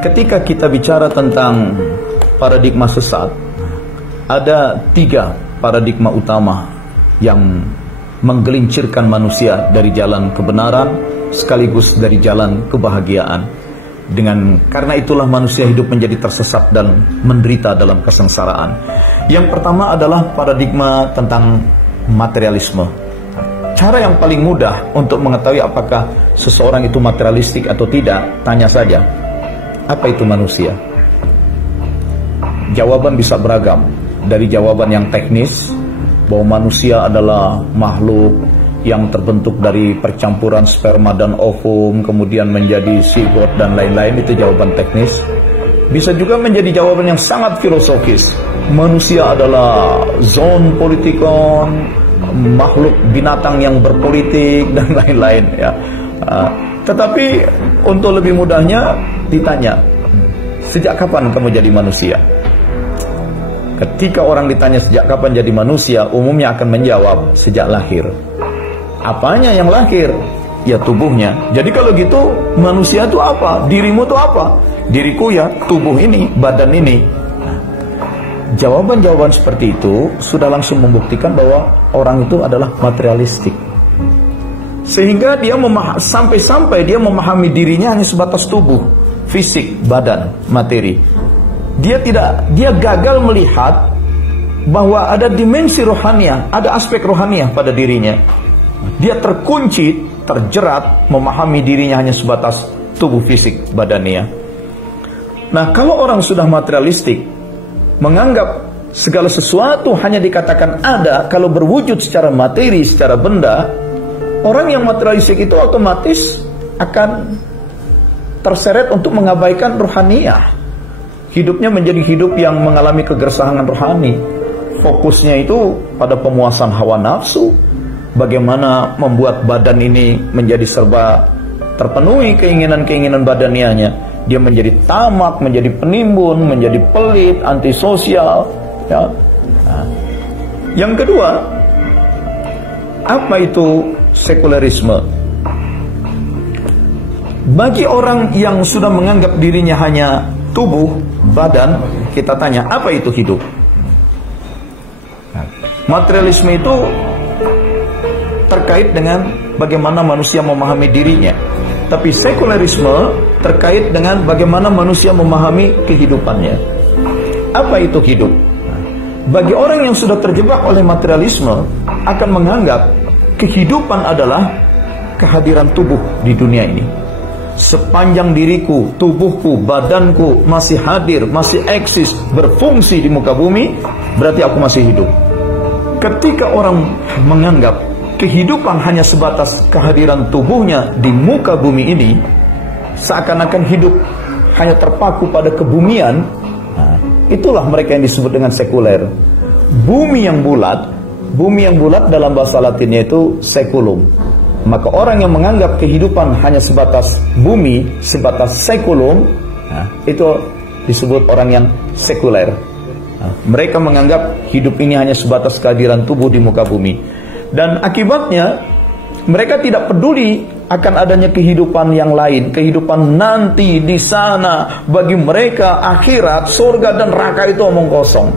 Ketika kita bicara tentang paradigma sesat, ada 3 paradigma utama yang menggelincirkan manusia dari jalan kebenaran sekaligus dari jalan kebahagiaan. Karena itulah manusia hidup menjadi tersesat dan menderita dalam kesengsaraan. Yang pertama adalah paradigma tentang materialisme. Cara yang paling mudah untuk mengetahui apakah seseorang itu materialistik atau tidak, tanya saja, apa itu manusia? Jawaban bisa beragam. Dari jawaban yang teknis, bahwa manusia adalah makhluk yang terbentuk dari percampuran sperma dan ovum, kemudian menjadi zigot dan lain-lain, itu jawaban teknis. Bisa juga menjadi jawaban yang sangat filosofis. Manusia adalah zoon politikon, makhluk binatang yang berpolitik dan lain-lain ya. Tetapi untuk lebih mudahnya ditanya, sejak kapan kamu jadi manusia? Ketika orang ditanya sejak kapan jadi manusia, umumnya akan menjawab sejak lahir. Apanya yang lahir? Ya tubuhnya. Jadi kalau gitu manusia itu apa? Dirimu itu apa? Diriku ya tubuh ini, badan ini. Jawaban-jawaban seperti itu sudah langsung membuktikan bahwa orang itu adalah materialistik. Sehingga dia sampai-sampai dia memahami dirinya hanya sebatas tubuh, fisik, badan, materi. Dia gagal melihat bahwa ada dimensi rohaniah, ada aspek rohaniah pada dirinya. Dia terkunci, terjerat, memahami dirinya hanya sebatas tubuh fisik, badannya. Nah, kalau orang sudah materialistik, menganggap segala sesuatu hanya dikatakan ada kalau berwujud secara materi, secara benda, orang yang materialistik itu otomatis akan terseret untuk mengabaikan rohaniah. Hidupnya menjadi hidup yang mengalami kegersahangan rohani. Fokusnya itu pada pemuasan hawa nafsu, bagaimana membuat badan ini menjadi serba terpenuhi keinginan-keinginan badanianya. Dia menjadi tamak, menjadi penimbun, menjadi pelit, antisosial ya. Nah, yang kedua, apa itu sekulerisme? Bagi orang yang sudah menganggap dirinya hanya tubuh, badan, kita tanya, apa itu hidup? Materialisme itu terkait dengan bagaimana manusia memahami dirinya. Tapi sekulerisme terkait dengan bagaimana manusia memahami kehidupannya. Apa itu hidup? Bagi orang yang sudah terjebak oleh materialisme, akan menganggap kehidupan adalah kehadiran tubuh di dunia ini. Sepanjang diriku, tubuhku, badanku masih hadir, masih eksis, berfungsi di muka bumi, berarti aku masih hidup. Ketika orang menganggap kehidupan hanya sebatas kehadiran tubuhnya di muka bumi ini, seakan-akan hidup hanya terpaku pada kebumian, nah, itulah mereka yang disebut dengan sekuler. Bumi yang bulat dalam bahasa Latinnya itu seculum. Maka orang yang menganggap kehidupan hanya sebatas bumi, sebatas seculum, nah, itu disebut orang yang sekuler. Nah, mereka menganggap hidup ini hanya sebatas kehadiran tubuh di muka bumi. Dan akibatnya mereka tidak peduli akan adanya kehidupan yang lain, kehidupan nanti di sana. Bagi mereka akhirat, surga dan neraka itu omong kosong.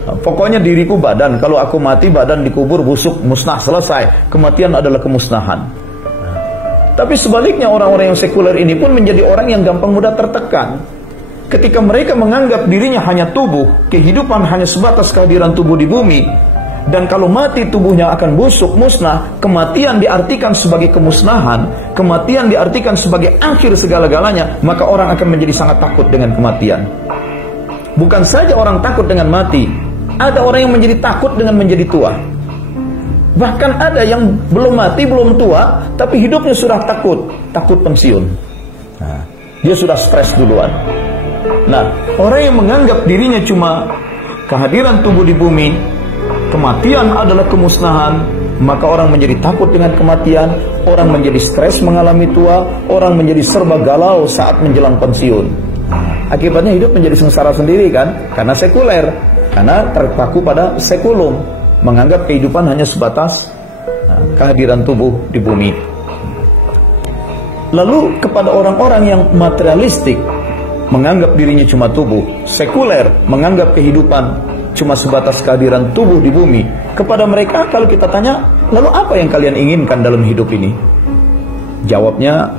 Nah, pokoknya diriku badan, kalau aku mati badan dikubur, busuk, musnah, selesai. Kematian adalah kemusnahan. Nah, tapi sebaliknya orang-orang yang sekuler ini pun menjadi orang yang gampang mudah tertekan. Ketika mereka menganggap dirinya hanya tubuh, kehidupan hanya sebatas kehadiran tubuh di bumi, dan kalau mati tubuhnya akan busuk, musnah, kematian diartikan sebagai kemusnahan, kematian diartikan sebagai akhir segala-galanya, maka orang akan menjadi sangat takut dengan kematian. Bukan saja orang takut dengan mati, ada orang yang menjadi takut dengan menjadi tua. Bahkan ada yang belum mati, belum tua, tapi hidupnya sudah takut pensiun. Nah, dia sudah stres duluan. Nah, orang yang menganggap dirinya cuma kehadiran tubuh di bumi, kematian adalah kemusnahan, maka orang menjadi takut dengan kematian, orang menjadi stres mengalami tua, orang menjadi serba galau saat menjelang pensiun. Akibatnya hidup menjadi sengsara sendiri kan? Karena sekuler, karena terpaku pada sekulum, menganggap kehidupan hanya sebatas kehadiran tubuh di bumi. Lalu kepada orang-orang yang materialistik, menganggap dirinya cuma tubuh. Sekuler menganggap kehidupan cuma sebatas kehadiran tubuh di bumi. Kepada mereka kalau kita tanya, lalu apa yang kalian inginkan dalam hidup ini? Jawabnya,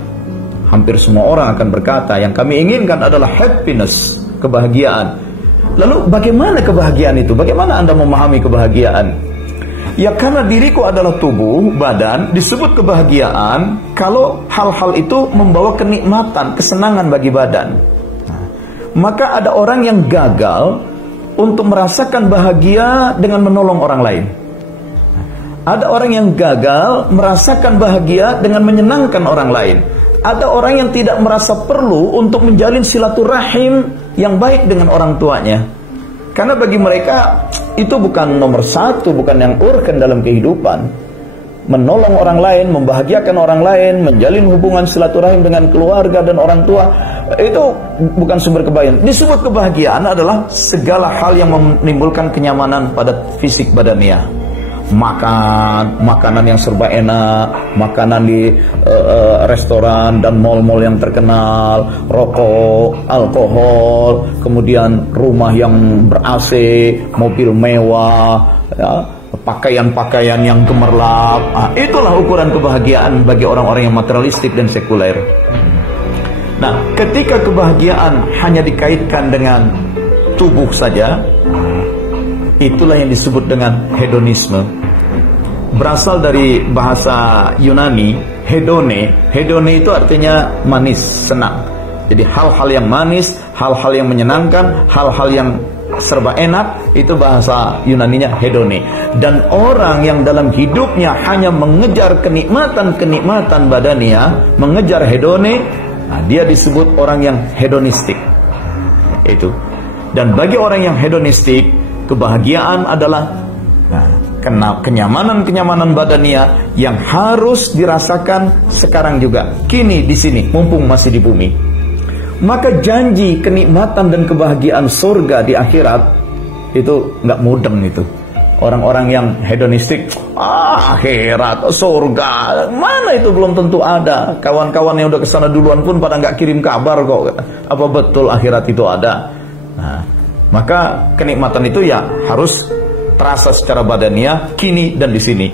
hampir semua orang akan berkata, yang kami inginkan adalah happiness, kebahagiaan. Lalu bagaimana kebahagiaan itu? Bagaimana Anda memahami kebahagiaan? Ya karena diriku adalah tubuh, badan, disebut kebahagiaan kalau hal-hal itu membawa kenikmatan, kesenangan bagi badan. Maka ada orang yang gagal untuk merasakan bahagia dengan menolong orang lain. Ada orang yang gagal merasakan bahagia dengan menyenangkan orang lain. Ada orang yang tidak merasa perlu untuk menjalin silaturahim yang baik dengan orang tuanya. Karena bagi mereka itu bukan nomor satu, bukan yang urgen dalam kehidupan. Menolong orang lain, membahagiakan orang lain, menjalin hubungan silaturahim dengan keluarga dan orang tua, itu bukan sumber kebahagiaan. Disebut kebahagiaan adalah segala hal yang menimbulkan kenyamanan pada fisik badania. Makanan yang serba enak, makanan di restoran dan mal-mal yang terkenal, rokok, alkohol, kemudian rumah yang ber-AC, mobil mewah, ya, pakaian-pakaian yang gemerlap. Itulah ukuran kebahagiaan bagi orang-orang yang materialistik dan sekuler. Nah, ketika kebahagiaan hanya dikaitkan dengan tubuh saja, itulah yang disebut dengan hedonisme. Berasal dari bahasa Yunani, hedone. Hedone itu artinya manis, senang. Jadi hal-hal yang manis, hal-hal yang menyenangkan, hal-hal yang serba enak, itu bahasa Yunaninya hedone. Dan orang yang dalam hidupnya hanya mengejar kenikmatan-kenikmatan badania, mengejar hedone, dia disebut orang yang hedonistik. Itu. Dan bagi orang yang hedonistik, kebahagiaan adalah kenyamanan-kenyamanan badania yang harus dirasakan sekarang juga, kini di sini, mumpung masih di bumi. Maka janji kenikmatan dan kebahagiaan surga di akhirat itu nggak mudeng itu. Orang-orang yang hedonistik, akhirat, surga, mana itu belum tentu ada. Kawan-kawan yang udah kesana duluan pun pada nggak kirim kabar kok. Apa betul akhirat itu ada? Nah, maka kenikmatan itu ya harus terasa secara badania kini dan di sini.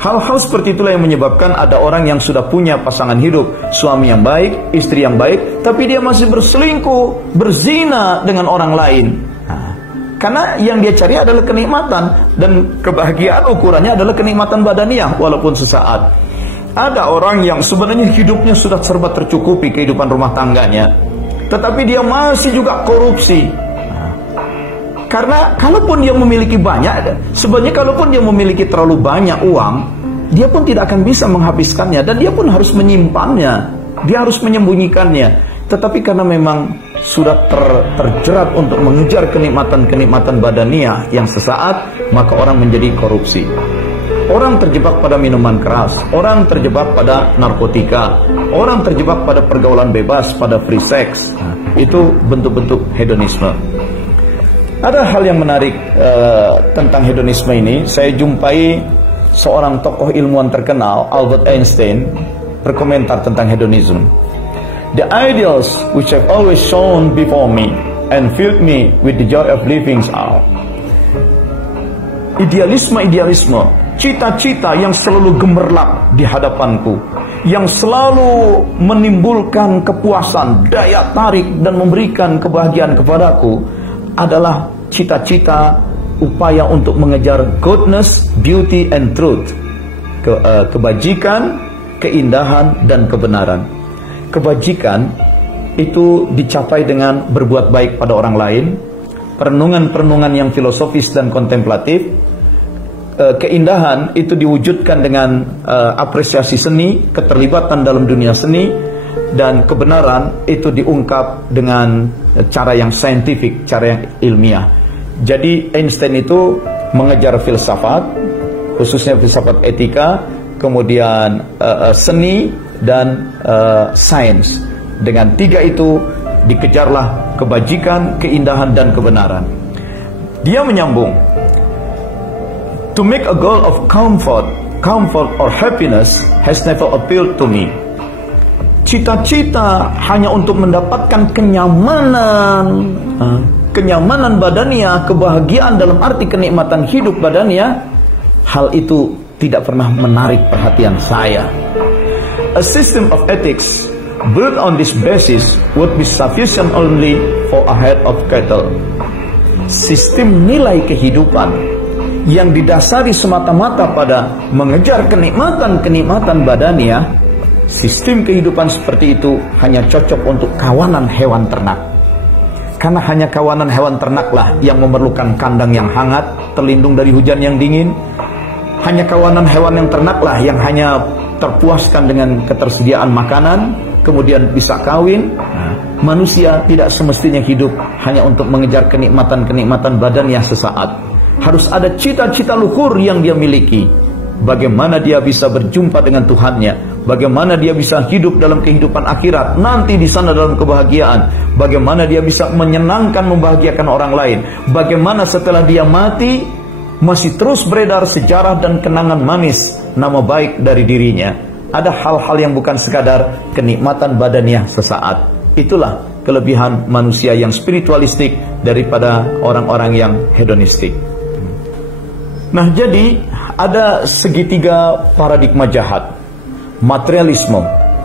Hal-hal seperti itulah yang menyebabkan ada orang yang sudah punya pasangan hidup, suami yang baik, istri yang baik, tapi dia masih berselingkuh, berzina dengan orang lain. Karena yang dia cari adalah kenikmatan, dan kebahagiaan ukurannya adalah kenikmatan badania walaupun sesaat. Ada orang yang sebenarnya hidupnya sudah serba tercukupi kehidupan rumah tangganya, tetapi dia masih juga korupsi. Karena kalaupun dia memiliki banyak, sebenarnya kalaupun dia memiliki terlalu banyak uang, dia pun tidak akan bisa menghabiskannya, dan dia pun harus menyimpannya, dia harus menyembunyikannya. Tetapi karena memang sudah terjerat untuk mengejar kenikmatan-kenikmatan badania yang sesaat, maka orang menjadi korupsi. Orang terjebak pada minuman keras, orang terjebak pada narkotika, orang terjebak pada pergaulan bebas, pada free sex. Itu bentuk-bentuk hedonisme. Ada hal yang menarik tentang hedonisme ini. Saya jumpai seorang tokoh ilmuwan terkenal, Albert Einstein, berkomentar tentang hedonisme. The ideals which have always shone before me and filled me with the joy of living are. Idealisme-idealisme, cita-cita yang selalu gemerlap di hadapanku, yang selalu menimbulkan kepuasan, daya tarik, dan memberikan kebahagiaan kepadaku, adalah cita-cita upaya untuk mengejar goodness, beauty, and truth. Kebajikan, keindahan, dan kebenaran. Kebajikan itu dicapai dengan berbuat baik pada orang lain, perenungan-perenungan yang filosofis dan kontemplatif. Keindahan itu diwujudkan dengan apresiasi seni, keterlibatan dalam dunia seni. Dan kebenaran itu diungkap dengan cara yang saintifik, cara yang ilmiah. Jadi Einstein itu mengejar filsafat, khususnya filsafat etika, kemudian seni dan sains. Dengan tiga itu dikejarlah kebajikan, keindahan, dan kebenaran. Dia menyambung, to make a goal of comfort or happiness has never appealed to me. cita-cita hanya untuk mendapatkan kenyamanan, kenyamanan badania, kebahagiaan dalam arti kenikmatan hidup badania, hal itu tidak pernah menarik perhatian saya. A system of ethics built on this basis would be sufficient only for a head of cattle. Sistem nilai kehidupan yang didasari semata-mata pada mengejar kenikmatan-kenikmatan badania, sistem kehidupan seperti itu hanya cocok untuk kawanan hewan ternak. Karena hanya kawanan hewan ternaklah yang memerlukan kandang yang hangat, terlindung dari hujan yang dingin. Hanya kawanan hewan yang ternaklah yang hanya terpuaskan dengan ketersediaan makanan, kemudian bisa kawin. Manusia tidak semestinya hidup hanya untuk mengejar kenikmatan-kenikmatan badannya sesaat. Harus ada cita-cita luhur yang dia miliki. Bagaimana dia bisa berjumpa dengan Tuhannya, bagaimana dia bisa hidup dalam kehidupan akhirat nanti di sana dalam kebahagiaan, bagaimana dia bisa menyenangkan, membahagiakan orang lain, bagaimana setelah dia mati masih terus beredar sejarah dan kenangan manis, nama baik dari dirinya. Ada hal-hal yang bukan sekadar kenikmatan badannya sesaat. Itulah kelebihan manusia yang spiritualistik daripada orang-orang yang hedonistik. Nah, jadi ada segitiga paradigma jahat. Materialisme,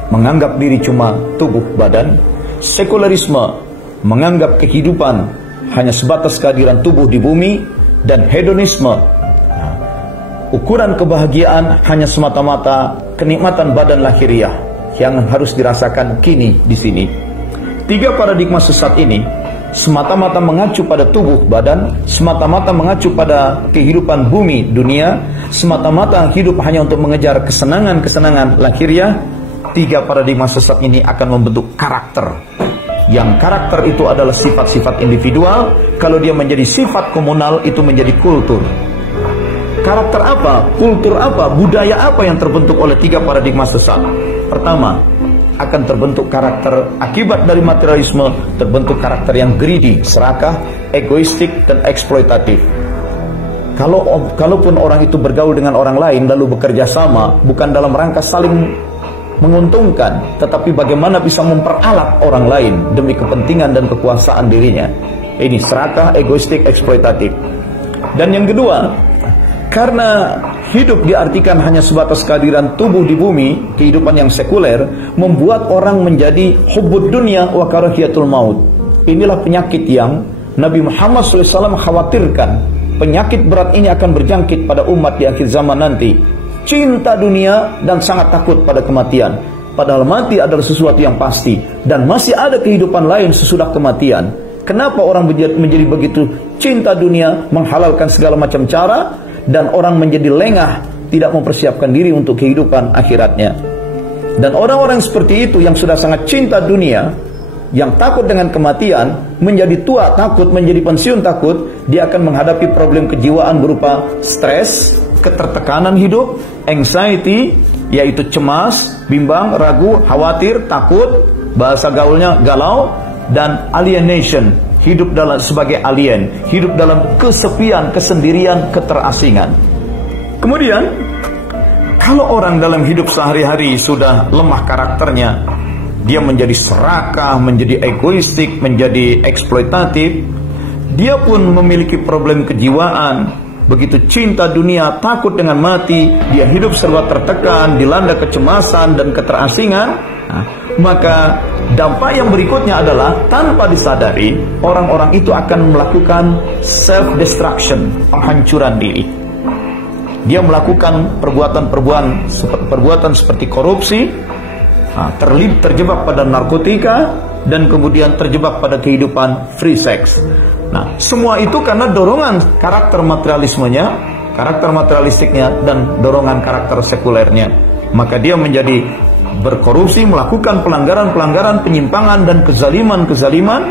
menganggap diri cuma tubuh badan. Sekularisme, menganggap kehidupan hanya sebatas kehadiran tubuh di bumi. Dan hedonisme, ukuran kebahagiaan hanya semata-mata kenikmatan badan lahiriah yang harus dirasakan kini di sini. Tiga paradigma sesat ini semata-mata mengacu pada tubuh badan, semata-mata mengacu pada kehidupan bumi dunia, semata-mata hidup hanya untuk mengejar kesenangan-kesenangan lahiriah. Tiga paradigma sesat ini akan membentuk karakter. Yang karakter itu adalah sifat-sifat individual. Kalau dia menjadi sifat komunal, itu menjadi kultur. Karakter apa? Kultur apa? Budaya apa yang terbentuk oleh tiga paradigma sesat? Pertama, akan terbentuk karakter akibat dari materialisme, terbentuk karakter yang greedy, serakah, egoistik, dan eksploitatif. Kalaupun orang itu bergaul dengan orang lain lalu bekerja sama, bukan dalam rangka saling menguntungkan, tetapi bagaimana bisa memperalat orang lain demi kepentingan dan kekuasaan dirinya. Ini serakah, egoistik, eksploitatif. Dan yang kedua, karena hidup diartikan hanya sebatas kehadiran tubuh di bumi, kehidupan yang sekuler membuat orang menjadi hubbud dunya wa karahiyatul maut. Inilah penyakit yang Nabi Muhammad SAW khawatirkan. Penyakit berat ini akan berjangkit pada umat di akhir zaman nanti. Cinta dunia dan sangat takut pada kematian. Padahal mati adalah sesuatu yang pasti, dan masih ada kehidupan lain sesudah kematian. Kenapa orang menjadi begitu cinta dunia, menghalalkan segala macam cara, dan orang menjadi lengah, tidak mempersiapkan diri untuk kehidupan akhiratnya. Dan orang-orang seperti itu yang sudah sangat cinta dunia, yang takut dengan kematian, menjadi tua takut, menjadi pensiun takut, dia akan menghadapi problem kejiwaan berupa stres, ketertekanan hidup, anxiety, yaitu cemas, bimbang, ragu, khawatir, takut, bahasa gaulnya galau, dan alienation, hidup sebagai alien, hidup dalam kesepian, kesendirian, keterasingan. Kemudian, kalau orang dalam hidup sehari-hari sudah lemah karakternya, dia menjadi serakah, menjadi egoistik, menjadi eksploitatif, dia pun memiliki problem kejiwaan. Begitu cinta dunia, takut dengan mati, dia hidup serba tertekan, dilanda kecemasan dan keterasingan. Maka dampak yang berikutnya adalah tanpa disadari, orang-orang itu akan melakukan self-destruction, penghancuran diri. Dia melakukan perbuatan seperti korupsi, terjebak pada narkotika, dan kemudian terjebak pada kehidupan free sex. Nah, semua itu karena dorongan karakter materialismenya, karakter materialistiknya, dan dorongan karakter sekulernya. Maka dia menjadi berkorupsi, melakukan pelanggaran-pelanggaran, penyimpangan, dan kezaliman-kezaliman,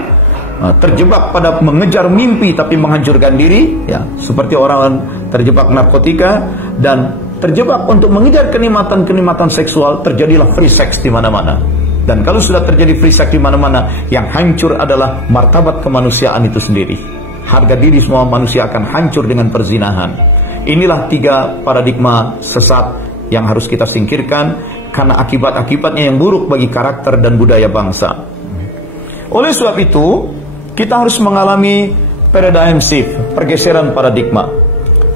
terjebak pada mengejar mimpi tapi menghancurkan diri, ya, seperti orang terjebak narkotika, dan terjebak untuk mengejar kenikmatan-kenikmatan seksual, terjadilah free sex di mana-mana. Dan kalau sudah terjadi free sex di mana-mana, yang hancur adalah martabat kemanusiaan itu sendiri. Harga diri semua manusia akan hancur dengan perzinahan. Inilah tiga paradigma sesat yang harus kita singkirkan. karena akibat-akibatnya yang buruk bagi karakter dan budaya bangsa. Oleh sebab itu, kita harus mengalami paradigm shift, pergeseran paradigma.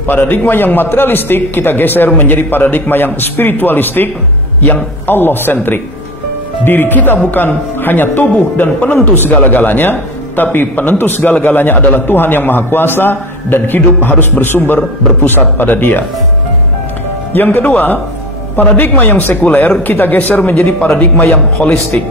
Paradigma yang materialistik kita geser menjadi paradigma yang spiritualistik, yang Allah-centric. Diri kita bukan hanya tubuh dan penentu segala-galanya, tapi penentu segala-galanya adalah Tuhan yang Maha Kuasa, dan hidup harus bersumber berpusat pada Dia. Yang kedua, paradigma yang sekuler kita geser menjadi paradigma yang holistik.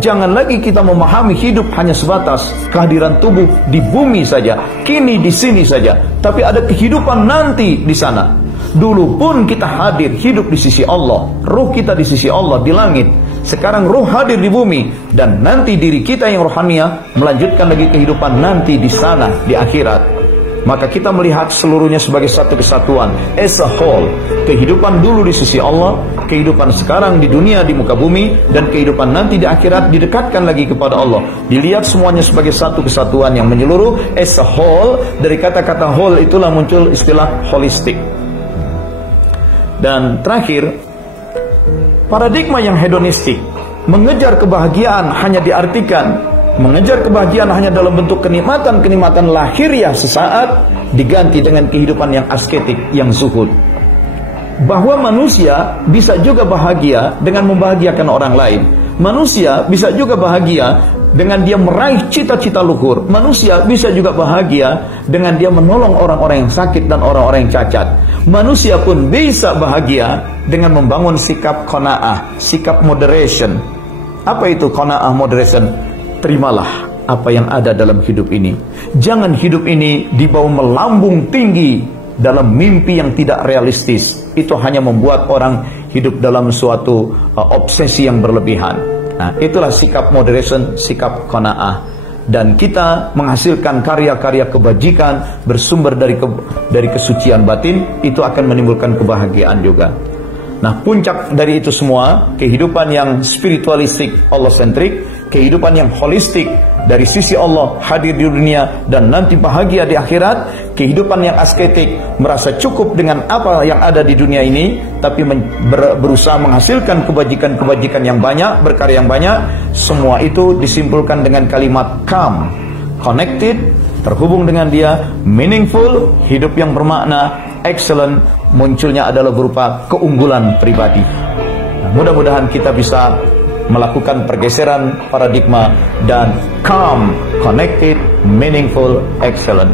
Jangan lagi kita memahami hidup hanya sebatas kehadiran tubuh di bumi saja, kini di sini saja, tapi ada kehidupan nanti di sana. Dulu pun kita hadir hidup di sisi Allah, ruh kita di sisi Allah di langit. Sekarang ruh hadir di bumi, dan nanti diri kita yang rohania melanjutkan lagi kehidupan nanti di sana, di akhirat. Maka kita melihat seluruhnya sebagai satu kesatuan, as a whole. Kehidupan dulu di sisi Allah, kehidupan sekarang di dunia, di muka bumi, dan kehidupan nanti di akhirat didekatkan lagi kepada Allah. Dilihat semuanya sebagai satu kesatuan yang menyeluruh, as a whole. Dari kata-kata whole itulah muncul istilah holistik. Dan terakhir, paradigma yang hedonistik, mengejar kebahagiaan hanya diartikan mengejar kebahagiaan hanya dalam bentuk kenikmatan-kenikmatan lahiriah sesaat, diganti dengan kehidupan yang asketik, yang zuhud. Bahwa manusia bisa juga bahagia dengan membahagiakan orang lain. Manusia bisa juga bahagia dengan dia meraih cita-cita luhur. Manusia bisa juga bahagia dengan dia menolong orang-orang yang sakit dan orang-orang yang cacat. Manusia pun bisa bahagia dengan membangun sikap qanaah, sikap moderation. Apa itu qanaah, moderation? Terimalah apa yang ada dalam hidup ini. Jangan hidup ini dibawa melambung tinggi dalam mimpi yang tidak realistis. Itu hanya membuat orang hidup dalam suatu obsesi yang berlebihan. Nah, itulah sikap moderation, sikap qanaah. Dan kita menghasilkan karya-karya kebajikan bersumber dari kesucian batin, itu akan menimbulkan kebahagiaan juga. Nah, puncak dari itu semua, kehidupan yang spiritualistik, Allah-centric, kehidupan yang holistik, dari sisi Allah hadir di dunia dan nanti bahagia di akhirat, kehidupan yang asketik, merasa cukup dengan apa yang ada di dunia ini, tapi berusaha menghasilkan kebajikan-kebajikan yang banyak, berkarya yang banyak. Semua itu disimpulkan dengan kalimat calm, connected, terhubung dengan Dia, meaningful, hidup yang bermakna, excellent, munculnya adalah berupa keunggulan pribadi. Nah, mudah-mudahan kita bisa melakukan pergeseran paradigma dan calm, connected, meaningful, excellent.